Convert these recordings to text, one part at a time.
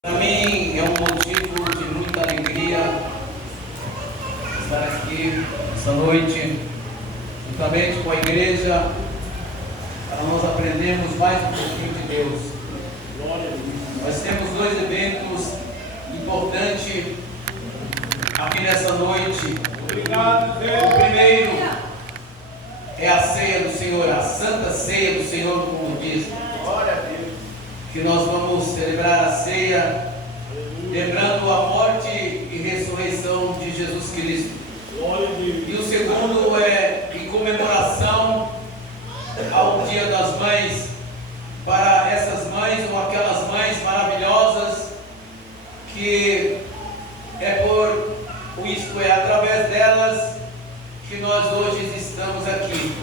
Para mim é um motivo de muita alegria estar aqui essa noite, juntamente com a igreja, para nós aprendermos mais um pouquinho de Deus. Nós temos dois eventos importantes aqui nessa noite. Obrigado, Deus. O primeiro é a ceia do Senhor, a Santa Ceia do Senhor, como diz. Glória a Deus. Que nós vamos celebrar a ceia, lembrando a morte e ressurreição de Jesus Cristo. Glória a Deus. E o segundo é em comemoração ao Dia das Mães, para essas mães ou aquelas mães maravilhosas que é através delas que nós hoje estamos aqui,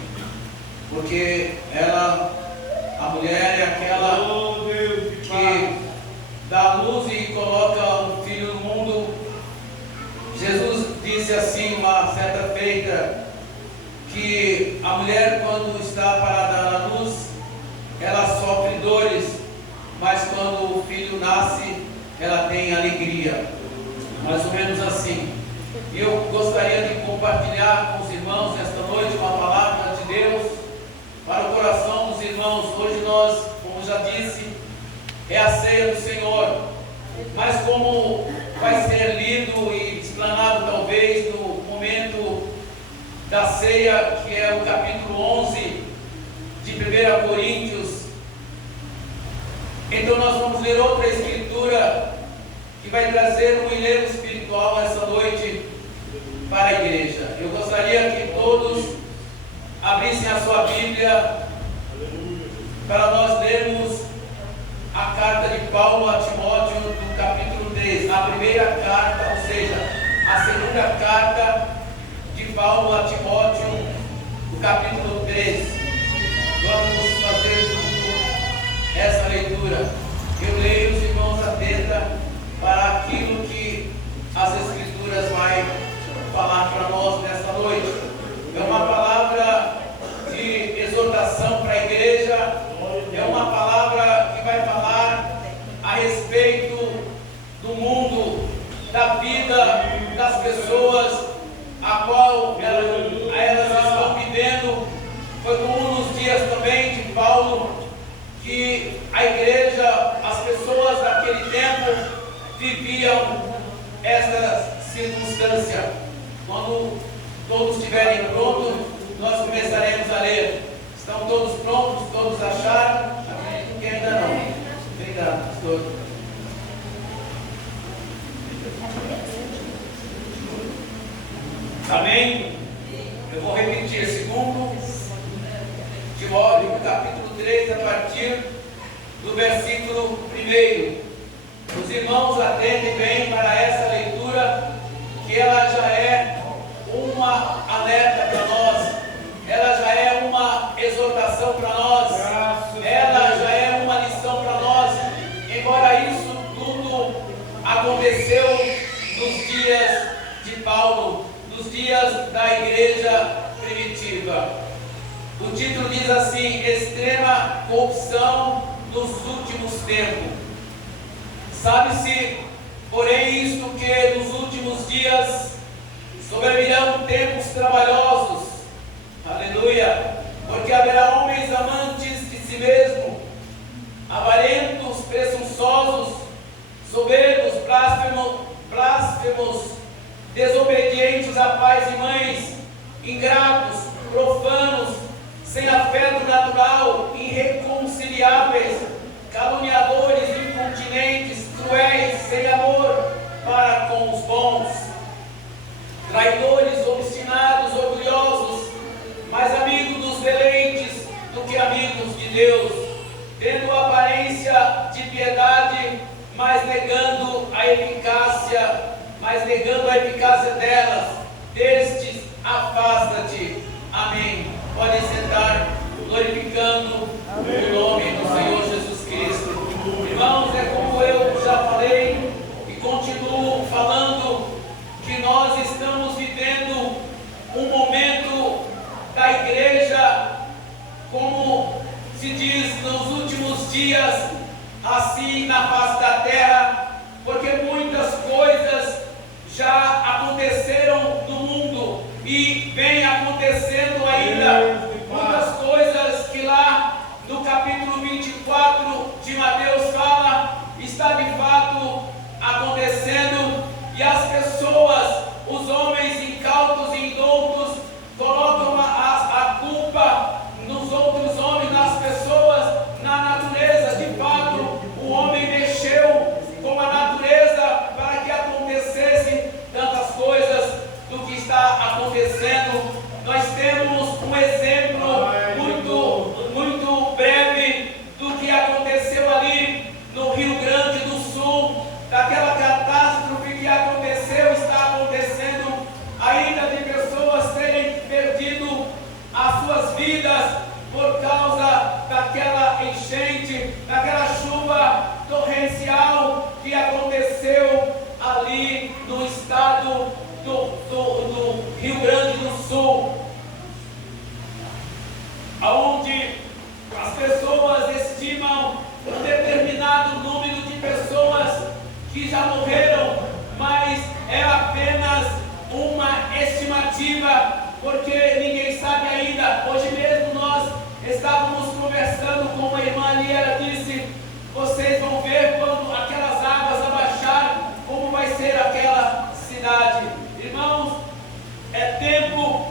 porque a mulher é aquela que dá luz e coloca um filho no mundo. Jesus disse assim uma certa feita, que a mulher, quando está para dar a luz, ela sofre dores, mas quando o filho nasce, ela tem alegria. Mais ou menos assim. E eu gostaria de compartilhar com os irmãos esta noite uma palavra de Deus para o coração dos irmãos. Hoje nós, como já disse, é a ceia do Senhor, mas como vai ser lido e explanado talvez no momento da ceia, que é o capítulo 11 de 1 Coríntios, então nós vamos ler outra escritura que vai trazer um enlevo espiritual essa noite para a igreja. Eu gostaria que todos abrissem a sua Bíblia para nós lermos a carta de Paulo a Timóteo do capítulo 3, a primeira carta, ou seja, a segunda carta de Paulo a Timóteo, do capítulo 3. Vamos fazer junto essa leitura. Eu leio, os irmãos atentam para aquilo que as Escrituras vai falar para nós nesta noite. É uma palavra de exortação para a igreja, é uma palavra que vai falar a respeito do mundo, da vida das pessoas a qual elas estão vivendo. Foi como nos dias também de Paulo, que a igreja, as pessoas daquele tempo viviam essa circunstância. Quando todos estiverem prontos, nós começaremos a ler. Estão todos prontos? Todos acharam? Acredito que ainda não. Obrigado, pastor. Amém? Eu vou repetir. Segundo Timóteo, capítulo 3, a partir do versículo 1. Os irmãos atentem bem para essa leitura, que ela já é uma alerta para nós, ela já é uma exortação para nós, ela já é uma lição para nós. Embora isso tudo aconteceu nos dias de Paulo, nos dias da igreja primitiva. O título diz assim: extrema corrupção nos últimos tempos. Sabe-se, porém, isto, que nos últimos dias sobrevirão tempos trabalhosos. Aleluia! Porque haverá homens amantes de si mesmo, avarentos, presunçosos, soberbos, blasfemos, desobedientes a pais e mães, ingratos, profanos, sem afeto natural, irreconciliáveis, caluniadores, incontinentes, cruéis, sem amor para com os bons, traidores, obstinados, orgulhosos, mais amigos dos deleites do que amigos de Deus, tendo aparência de piedade, mas negando a eficácia delas. Destes afasta-te. Amém. Podem sentar, glorificando o nome do Senhor Jesus Cristo. Irmãos, é como eu já falei e continuo falando, que nós estamos vivendo um momento da igreja, como se diz, nos últimos dias, assim na face da terra, aconteceu ali no estado do Rio Grande do Sul, onde as pessoas estimam um determinado número de pessoas que já morreram, mas é apenas uma estimativa, porque ninguém sabe ainda. Hoje mesmo nós estávamos conversando com uma irmã ali, ela disse: vocês vão ver quando aquelas águas abaixarem, como vai ser aquela cidade. Irmãos, é tempo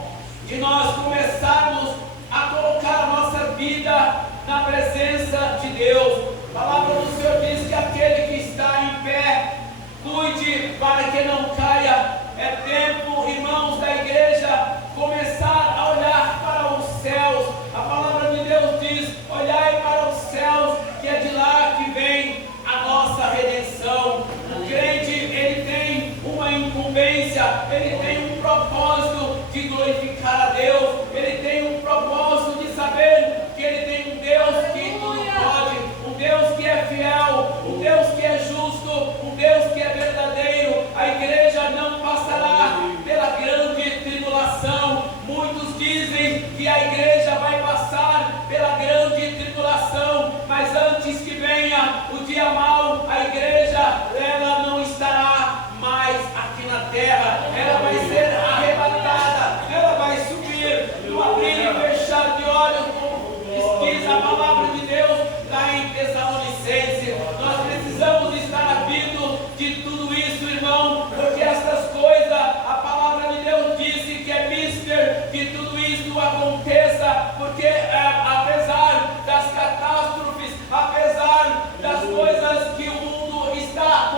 de nós começarmos a colocar a nossa vida na presença de Deus. A palavra do Senhor diz que aquele que está em pé, cuide para que não caia. É tempo, irmãos da igreja, começar a olhar para os céus. A palavra de Deus diz: olhai para os céus, que é de lá que vem a nossa redenção. O crente, ele tem uma incumbência, ele tem um propósito de glorificar a Deus, ele tem um propósito de saber que ele tem um Deus que tudo pode, um Deus que é fiel, um Deus que é justo, um Deus que é verdadeiro. A igreja não passará pela grande tribulação. Muitos dizem que a igreja vai passar pela grande tribulação, mas antes que venha o dia mau, a igreja, ela não estará mais aqui na terra, ela vai ser arrebatada, ela vai subir no abrir e fechar de olhos, como diz a palavra de Deus lá em Tessalonicenses. Nós precisamos estar habidos de tudo isso, irmão, porque essas coisas, a palavra de Deus disse que é mister que tudo isso aconteça, porque apesar das catástrofes, apesar das coisas que o mundo está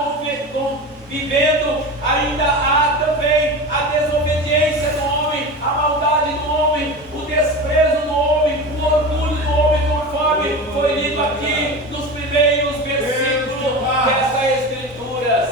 vivendo, ainda há também a desobediência do homem, a maldade do homem, o desprezo do homem, o orgulho do homem, conforme foi lido aqui nos primeiros versículos dessas escrituras.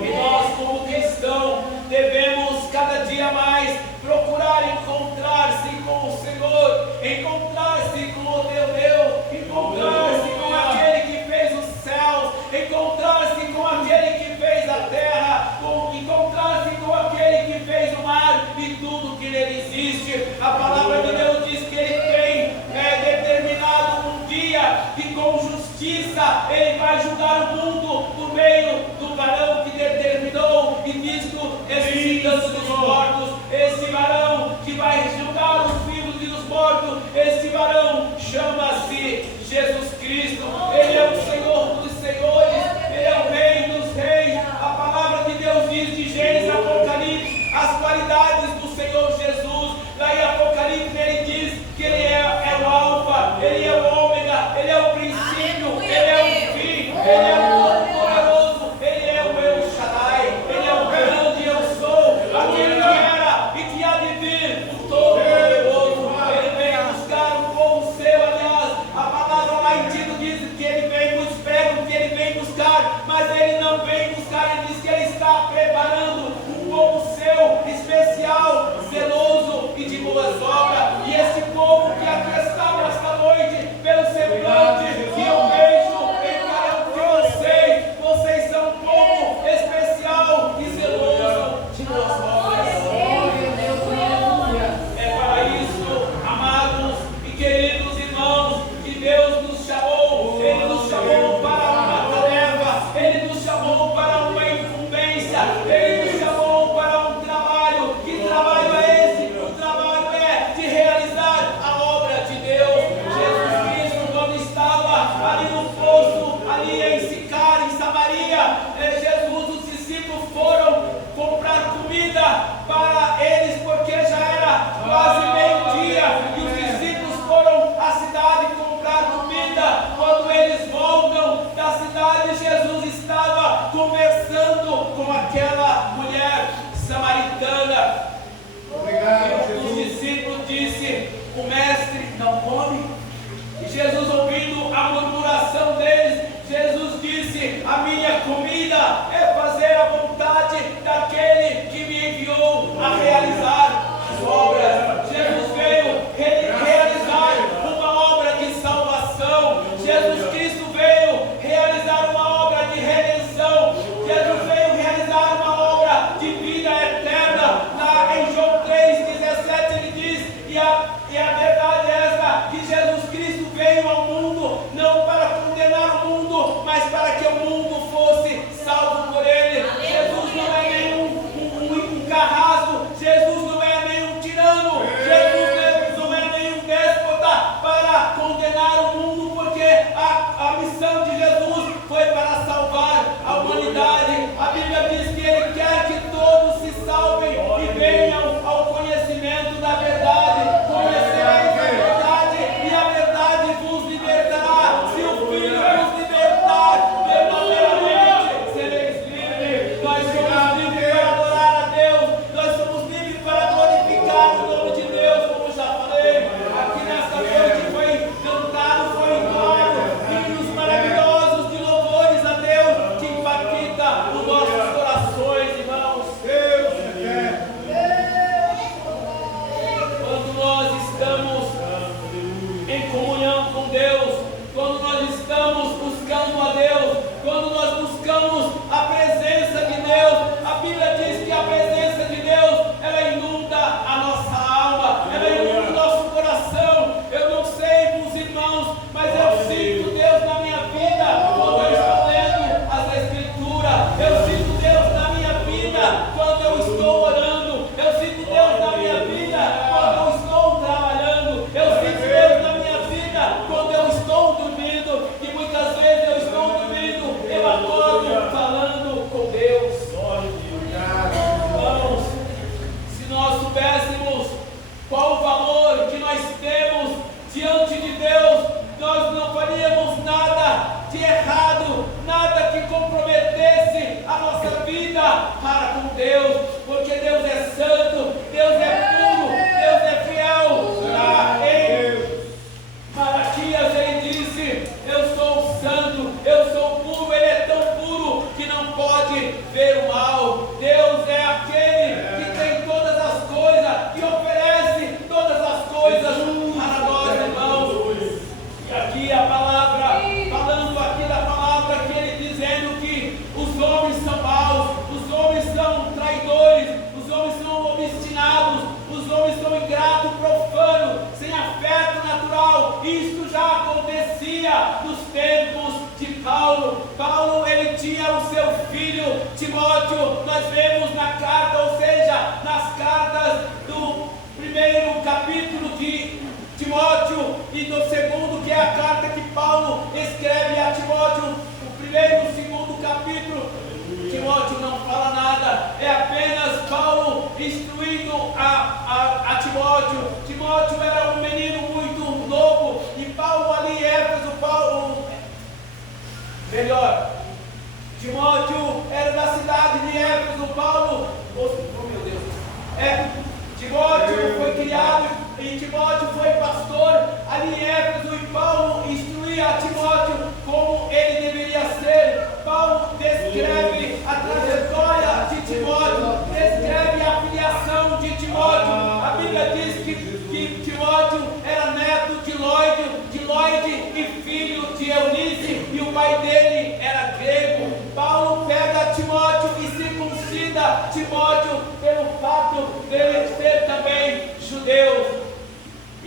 E nós, como cristãos, devemos cada dia mais procurar encontrar-se com o Senhor, encontrar-se com o teu Deus, encontrar-se com aquele que fez os céus, encontrar-se com aquele que fez a terra, encontrar-se com aquele que fez o mar e tudo que nele existe. A palavra de Deus diz que ele tem determinado um dia que com justiça ele vai julgar o mundo por meio do varão que determinou e visto ressuscitando dos mortos. Esse varão que vai julgar os vivos e os mortos, esse varão chama-se Jesus Cristo. Ele é o Senhor dos senhores, ele é o Rei dos reis. A palavra de Deus diz de Gênesis a Apocalipse as qualidades do Senhor Jesus. Lá em Apocalipse ele diz que ele é o Alfa, ele é o Ômega, ele é o princípio, ele é o fim, ele é o Todo-Poderoso, ele é o El Shaddai, ele é o grande eu sou, aquele que era e que há de vir, o Todo-Poderoso. Ele vem buscar um povo seu. Aliás, a palavra lá em Tito diz que ele vem buscar, que ele vem buscar, mas ele não vem buscar, ele diz que ele está preparando um povo seu, especial, zeloso e de boas obras. E esse povo que aqui está nesta noite, pelo semblante que eu vejo em cada um de vocês, vocês são um povo especial e zeloso de boas obras. É para isso, amados e queridos irmãos, que Deus nos chamou. Ele nos chamou para uma tarefa, ele nos chamou para uma incumbência, ele nos chamou para um trabalho. Que trabalho é esse? O trabalho é de realizar a obra de Deus. Jesus Cristo, quando estava ali no poço, ali em Sicar, em Samaria, Jesus, os discípulos foram comprar comida para eles, porque já era quase meio-dia, e os discípulos foram à cidade comprar comida. Quando eles voltam da cidade, Jesus estava conversando com aquela mulher samaritana. E os discípulos disse: o mestre não come. E Jesus, ouvindo a murmuração deles, Jesus disse: a minha comida é fazer a vontade daquele que me enviou a realizar as obras. Jesus veio realizar uma obra de salvação. Jesus Cristo veio realizar uma obra que o mundo fosse salvo por ele. Jesus não é nenhum um carrasco, Jesus não é nenhum tirano, Jesus não é nenhum déspota para condenar o mundo, porque a missão de Jesus foi para salvar a humanidade. A Bíblia diz que ele quer que todos se salvem e venham ao conhecimento da verdade. Conhecereis a verdade e a verdade vos libertará. Se o Filho vos libertar, verdadeiramente sereis livres. Nós somos livres para adorar a Deus, nós somos livres para glorificar o nome de Deus, como já falei. Aqui nesta noite foi cantado, foi entoado hinos maravilhosos de louvores a Deus, que impacta os nossos corações, irmãos. Deus quando nós estamos em comunhão com Deus, quando nós estamos buscando a Deus, quando nós buscamos a presença de Deus, a Bíblia diz que a presença de Deus, ela inunda a nossa alma, ela inunda o nosso coração. Eu não sei os irmãos, mas eu sinto Deus na minha vida quando eu estou lendo as Escrituras, eu sinto Deus na minha vida quando eu estou orando, eu sinto Deus na minha vida quando eu estou trabalhando, eu sinto Deus na minha vida quando eu estou dormindo, e muitas vezes eu estou dormindo, eu acordo falando com Deus. Irmãos, se nós soubéssemos qual o valor que nós temos diante de Deus, nós não faríamos nada de errado, nada que comprometesse a nossa vida para com Deus, porque Deus é santo, Deus é puro, Deus é fiel. Em Malaquias ele disse: eu sou santo, eu sou puro. Ele é tão puro que não pode ver o mal. Deus é aquele que tem todas as coisas, que oferece todas as coisas para nós, irmãos. E aqui a palavra, falando aqui da palavra, que ele dizendo que os homens são maus, os homens são traidores, os homens são obstinados, os homens são ingratos, profanos, sem afeto natural. Isso já acontecia nos tempos de Paulo. Paulo, ele tinha o seu filho Timóteo. Nós vemos na carta, ou seja, nas cartas do primeiro capítulo de Timóteo e do segundo, que é a carta que Paulo escreve a Timóteo, o primeiro e o segundo capítulo. Timóteo não fala nada, é apenas Paulo instruindo a Timóteo. Timóteo era um menino muito novo, e Paulo ali em Éfeso, Timóteo era da cidade de Éfeso. Paulo, oh meu Deus, Timóteo foi criado e Timóteo foi pastor ali em Éfeso, e Paulo instruía a Timóteo como ele deveria ser. Paulo descreve a trajetória de Timóteo, descreve a filiação de Timóteo. A Bíblia diz que Timóteo era neto de Lóide e filho de Eunice, e o pai dele era grego. Paulo pega Timóteo e circuncida Timóteo pelo fato dele ser também judeu.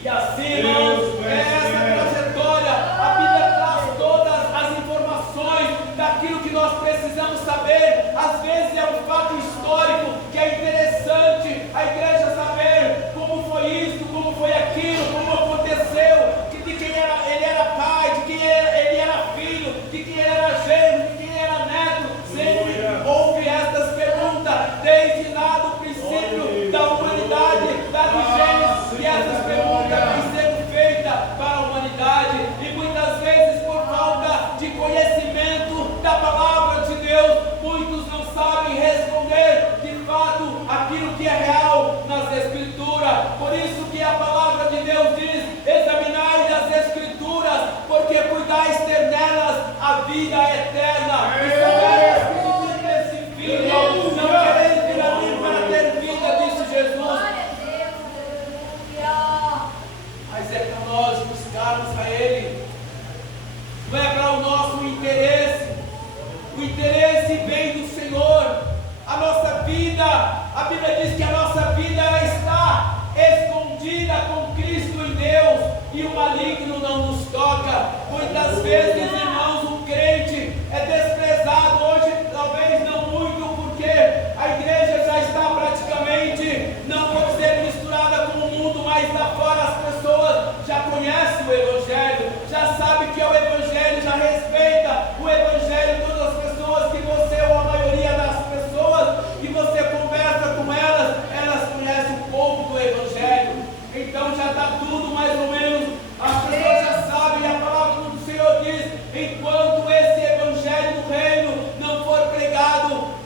E assim, irmãos, é essa trajetória. A Bíblia traz todas as informações daquilo que nós precisamos saber. Às vezes é um fato histórico que é interessante a igreja saber como foi isso, como foi aquilo, como aconteceu, de quem ele era pai, de quem ele era filho, de quem ele era genro, de quem ele era neto. Sempre houve estas perguntas, desde lá do princípio da humanidade, da Gênesis, e essas perguntas têm sido feitas para a humanidade, e muitas vezes por falta de conhecimento da palavra de Deus, muitos não sabem responder de fato aquilo que é real nas Escrituras. Por isso que a palavra de Deus diz: examinai as Escrituras, porque cuidais ter nelas a vida eterna. E sabeis que nesse filho não quereis vir a mim para ter vida, disse Jesus. Mas é para nós buscarmos a Ele, não é para o nosso interesse. O interesse vem do Senhor. A nossa vida, a Bíblia diz que a nossa vida ela está escondida com Cristo em Deus, e o maligno não nos toca. Muitas vezes, irmãos, o crente é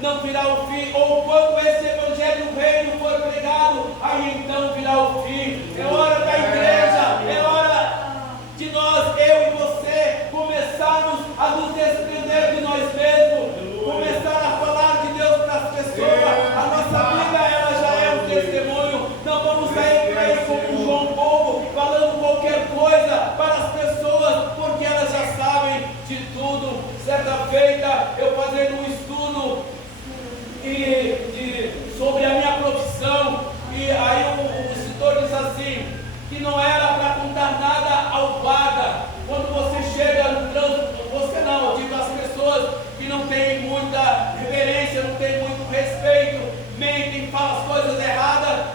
não virá o fim, ou quando esse evangelho do reino for pregado, aí então virá o fim. É hora da igreja, é hora de nós, eu e você, começarmos a nos desprender de nós mesmos, começar a falar de Deus para as pessoas. A nossa vida, ela já é um testemunho. Não vamos sair por aí como um João Bobo, falando qualquer coisa para as pessoas, porque elas já sabem de tudo. Certa feita, eu fazendo um estudo sobre a minha profissão, e aí o instrutor diz assim, que não era para contar nada ao guarda. Quando você chega no trânsito, você não, eu digo as pessoas que não têm muita reverência, não têm muito respeito, mentem, falam as coisas erradas.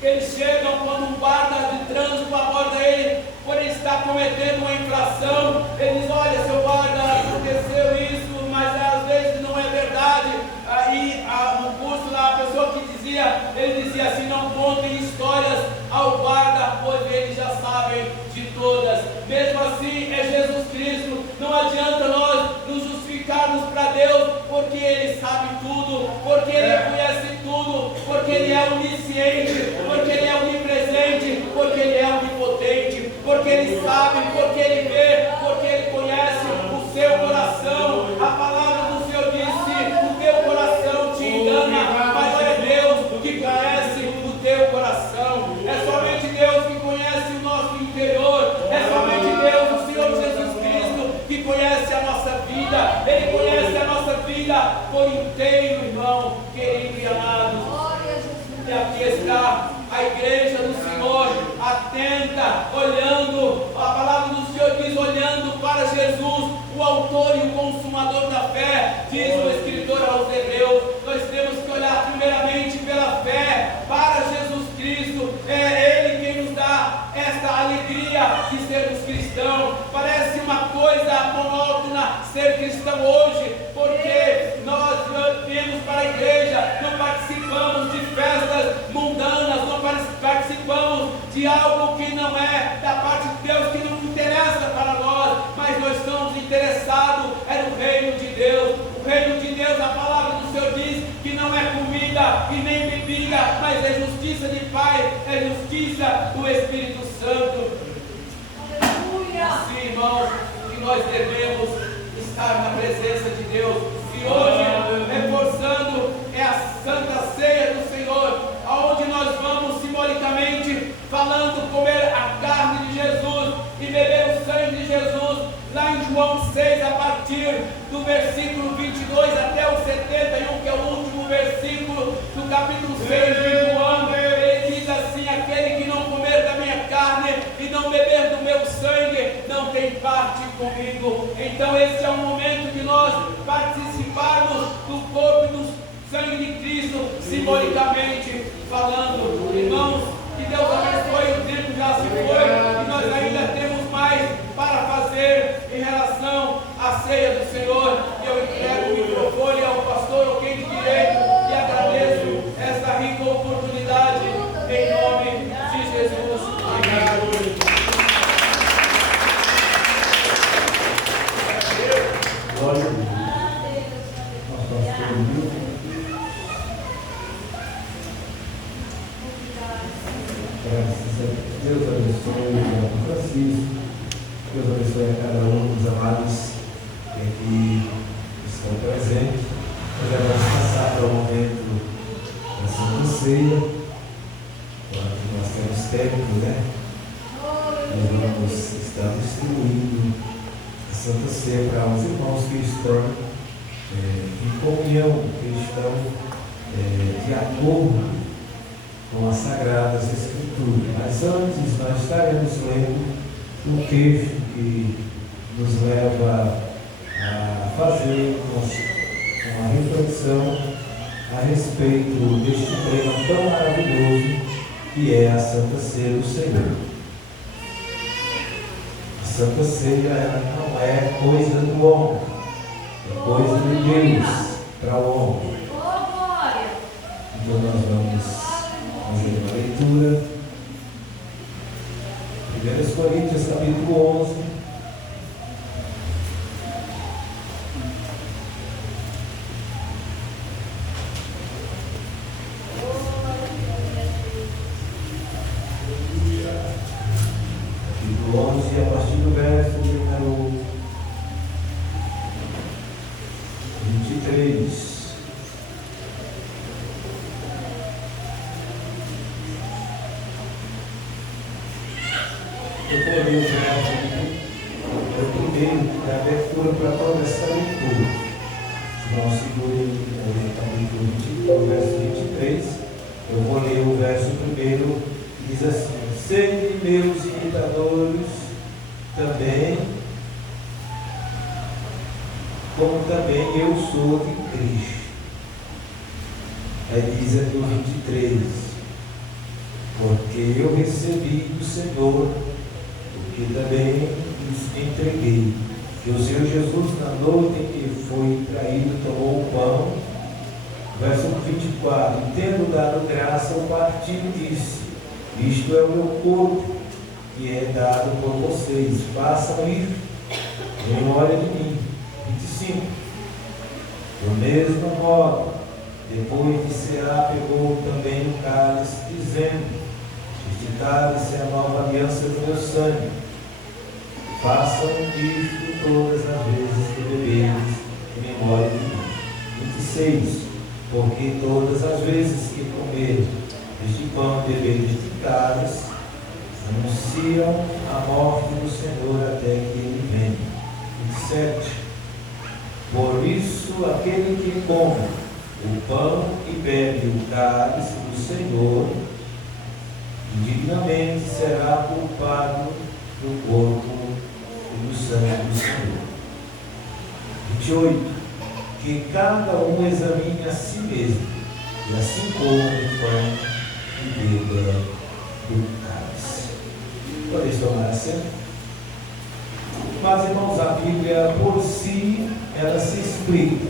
Eles chegam quando um guarda de trânsito aborda ele, quando ele está cometendo uma infração, ele diz, olha, seu guarda, aconteceu isso, mas às vezes não é verdade. Aí no curso lá, a pessoa que dizia, ele dizia assim, não contem histórias ao guarda, pois eles já sabem de todas. Mesmo assim, é Jesus Cristo. Não adianta nós nos justificarmos para Deus, porque Ele sabe tudo, porque Ele conhece tudo, porque Ele é onisciente, porque Ele é onipresente, porque Ele é onipotente, porque Ele sabe, porque Ele vê, porque Ele conhece o seu coração. A palavra do Senhor disse, o teu coração te engana, mas é Deus que conhece o teu coração. É somente Deus que conhece o nosso interior, é somente Deus, o Senhor Jesus Cristo, que conhece a nossa vida. Ele conhece a nossa vida por inteiro, irmão, querido e amado. E aqui está a igreja do Senhor, atenta, olhando, a palavra do Senhor diz, olhando para Jesus, o autor e o consumador da fé. Diz o escritor aos Hebreus, nós temos que olhar primeiramente pela fé para Jesus Cristo. É Ele quem nos dá esta alegria de sermos cristãos. Parece uma coisa monótona ser cristão hoje, porque nós viemos para a igreja, não participamos de festas mundanas, não participamos de algo que não é da parte de Deus, que não interessa para nós, mas nós estamos interessados no reino de Deus. O reino de Deus, a palavra do Senhor diz que não é comida e nem bebida, mas é justiça de paz, é justiça do Espírito Santo. Sim, irmãos, que nós devemos estar na presença de Deus. E hoje, reforçando, é a Santa Ceia do Senhor, aonde nós vamos simbolicamente falando, comer a carne de Jesus e beber o sangue de Jesus. Lá em João 6, a partir do versículo 22 até o 71, que é o último versículo do capítulo 6 de João, ele diz assim, aquele que não comer da minha carne e não beber do meu sangue, não tem parte comigo. Então esse é o momento de nós participarmos do corpo e do sangue de Cristo, simbolicamente falando. Irmãos, que Deus abençoe, o tempo já se foi, e nós ainda temos mais para fazer em relação à ceia do Senhor. Eu entrego o microfone ao pastor, ou quem de direito, e agradeço esta rica oportunidade, em nome de Jesus. Obrigado. Glória a Deus. Nosso pastor Milton. Deus abençoe o Francisco, Deus abençoe a cada um dos amados que aqui estão presentes. Nós já vamos passar para o momento da Santa Ceia, quando nós temos tempo, né? Nós vamos estar distribuindo a Santa Ceia para os irmãos que estão em comunhão, que estão de acordo com as Sagradas Escrituras. Mas antes nós estaremos lendo um texto que nos leva a fazer uma reflexão a respeito deste tema tão maravilhoso que é a Santa Ceia do Senhor. A Santa Ceia, ela não é coisa do homem, é coisa de Deus para o homem. Então nós vamos fazer uma leitura, 1 Coríntios capítulo 11, 23. Eu vou ler o verso aqui, é o primeiro da abertura para toda essa leitura. Não segure o capítulo 20, verso 23. Eu vou ler o verso primeiro, diz assim: sede meus imitadores também, como também eu sou de Cristo. Aí diz aqui o 23: porque eu recebi do Senhor, porque também lhes entreguei, que o Senhor Jesus, na noite em que foi traído, tomou o pão. Verso 24: tendo dado graça ao partir, disse: isto é o meu corpo, que é dado por vocês, façam isto em memória de mim. 25: do mesmo modo, depois de cear, pegou também o cálice, dizendo: este cálice é a nova aliança do meu sangue. Façam isto todas as vezes que beberes em memória de mim. 26: porque todas as vezes que comerem este pão e beberem este cálice, anunciam a morte do Senhor até que ele venha. 27: por isso, aquele que come o pão e bebe o cálice do Senhor, indignamente será culpado do corpo e do sangue do Senhor. 28: que cada um examine a si mesmo, e assim coma o pão e beba do cálice. Podeis tomar assento? Mas, irmãos, a Bíblia por si, ela se explica.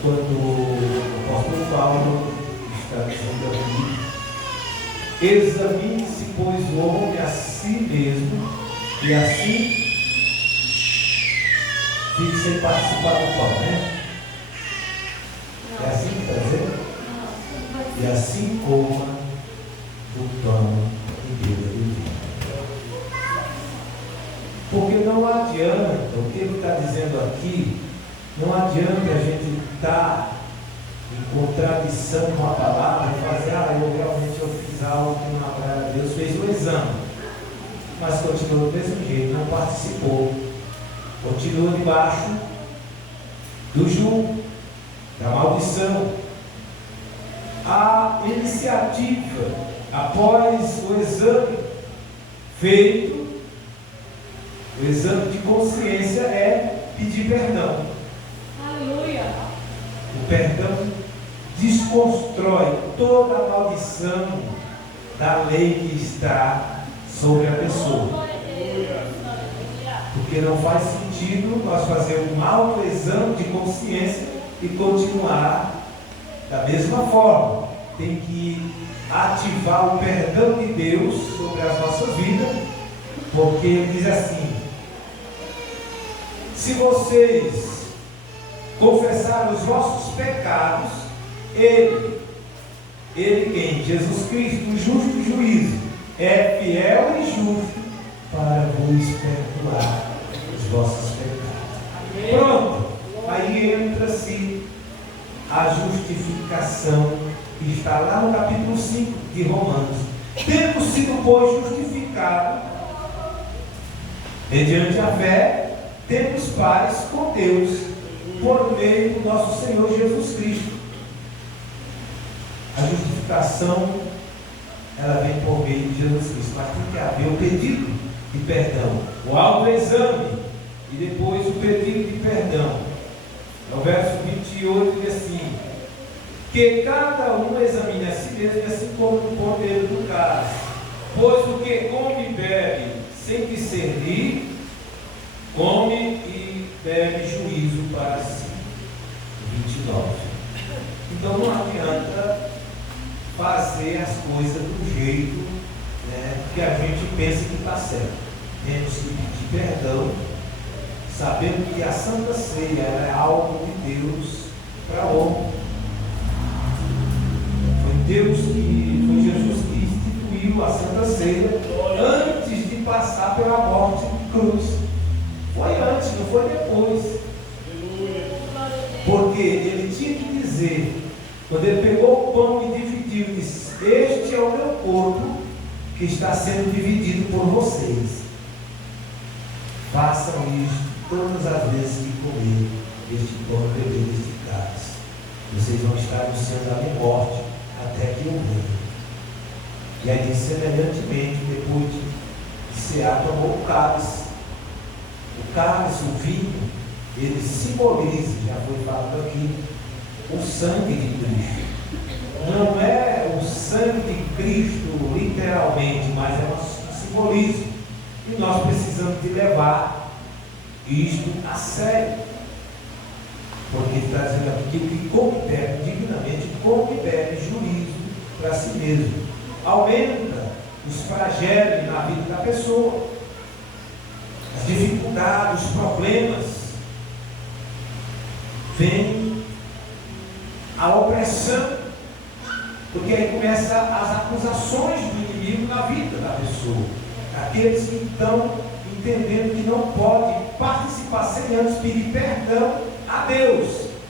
Quando o apóstolo Paulo está dizendo aqui: examine-se, pois, o homem a si mesmo, e assim fique sem participar do pão, né? É assim que está dizendo? E assim coma do pão e beba do vinho. Porque não adianta, o que ele está dizendo aqui, não adianta a gente estar em contradição com a palavra e fazer: eu realmente fiz algo que não agrada a Deus, fez o exame, mas continuou do mesmo jeito, não participou, continua debaixo do jugo, da maldição. A iniciativa, após o exame feito, o exame de consciência, é pedir perdão. Aleluia. O perdão desconstrói toda a maldição da lei que está sobre a pessoa. Porque não faz sentido nós fazermos um autoexame de consciência e continuar da mesma forma. Tem que ativar o perdão de Deus sobre as nossas vidas, porque ele diz assim: se vocês confessarem os vossos pecados, Ele quem? Jesus Cristo, o justo juízo, é fiel e justo para vos perdoar os vossos pecados. Pronto, aí entra-se a justificação que está lá no capítulo 5 de Romanos. Tendo sido, pois, justificado mediante a fé, temos paz com Deus por meio do nosso Senhor Jesus Cristo. A justificação, ela vem por meio de Jesus Cristo, mas tem que haver o pedido de perdão, o autoexame e depois o pedido de perdão. No verso 28 diz assim: que cada um examine a si mesmo, assim como o poder do cálice, pois o que come e bebe sem discernir, come e bebe juízo para si. 29. Então não adianta fazer as coisas do jeito, né, que a gente pensa que está certo. Temos que pedir perdão, sabendo que a Santa Ceia é algo de Deus para o homem. Foi Jesus que instituiu a Santa Ceia antes de passar pela morte de cruz. Foi antes, não foi depois. Porque ele tinha que dizer, quando ele pegou o pão e dividiu, disse: este é o meu corpo que está sendo dividido por vocês. Façam isto todas as vezes que comer este pão e beber deste cálice. Vocês vão estar anunciando a minha morte até que eu venha. E aí, semelhantemente, depois de cear, tomou o cálice. O cálice, o vinho, ele simboliza, já foi falado aqui, o sangue de Cristo. Não é o sangue de Cristo literalmente, mas é um simbolismo. E nós precisamos de levar isto a sério. Porque ele está dizendo aqui que o que come bebe dignamente, come bebe juízo para si mesmo. Aumenta os flagelos na vida da pessoa, as dificuldades, os problemas, vem a opressão, porque aí começam as acusações do inimigo na vida da pessoa. Aqueles que estão entendendo que não pode participar sem antes pedir perdão a Deus.